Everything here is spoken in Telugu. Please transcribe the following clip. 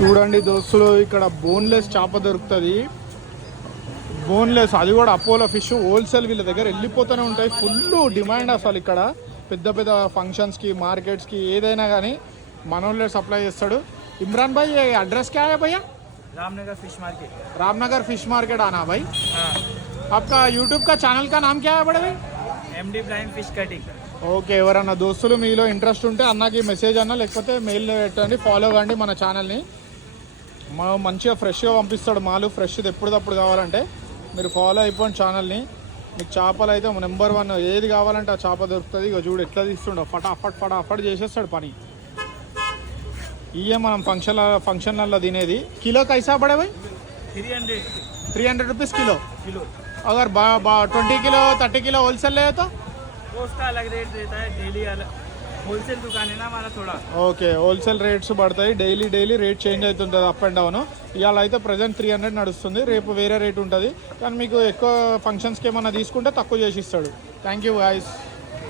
చూడండి దోస్తులు, ఇక్కడ బోన్లెస్ చేప దొరుకుతుంది. బోన్లెస్, అది కూడా అపోలో ఫిష్ హోల్సేల్ వీళ్ళ దగ్గర వెళ్ళిపోతూనే ఉంటాయి. ఫుల్ డిమాండ్ అసలు ఇక్కడ పెద్ద పెద్ద ఫంక్షన్స్కి, మార్కెట్స్కి ఏదైనా కానీ మనోళ్ళే సప్లై చేస్తాడు. इमरान भाई ये एड्रेस क्या है भैया? Ramnagar fish market. Ramnagar fish market आना भाई. आपका यूट्यूब का ఛానల్ का नाम क्या है बड़े भाई? MD blind fish cutting. Okay, ఎవరన్నా దోస్తులు మీలో ఇంట్రెస్ట్ ఉంటే అన్నకి మెసేజ్ అన్నా లేకపోతే మెయిల్ పెట్టండి, ఫాలో కండి మన ఛానల్ని. మనం మంచిగా ఫ్రెష్గా పంపిస్తాడు మాలు, ఫ్రెష్ది ఎప్పుడప్పుడు కావాలంటే మీరు ఫాలో అయిపోండి ఛానల్ని. మీకు చేపలు అయితే నెంబర్ 1 ఏది కావాలంటే ఆ చేప దొరుకుతుంది. ఇక చూడు ఎట్లా తీస్తుండో, ఫటాఫట్ చేసేస్తాడు పని. ఇవే మనం ఫంక్షన్లలో తినేది. కిలో కైసా పడే భాయ్? 300 रुपीज़ किलो. अगर 20 किलो 30 किलो होलसेल ले तो उसका अलग रेट देता है. डेली अलग होलसेल दुकान है ना हमारा थोड़ा. ఓకే, హోల్సేల్ రేట్స్ పడతాయి. డైలీ రేట్ చేంజ్ అవుతుంటుంది, అప్ అండ్ డౌన్. ఇవాళ అయితే ప్రజెంట్ 300 నడుస్తుంది, రేపు వేరే రేట్ ఉంటుంది. కానీ మీకు ఎక్కువ ఫంక్షన్స్కి ఏమన్నా తీసుకుంటే తక్కువ చేసి ఇస్తాడు. Thank you guys.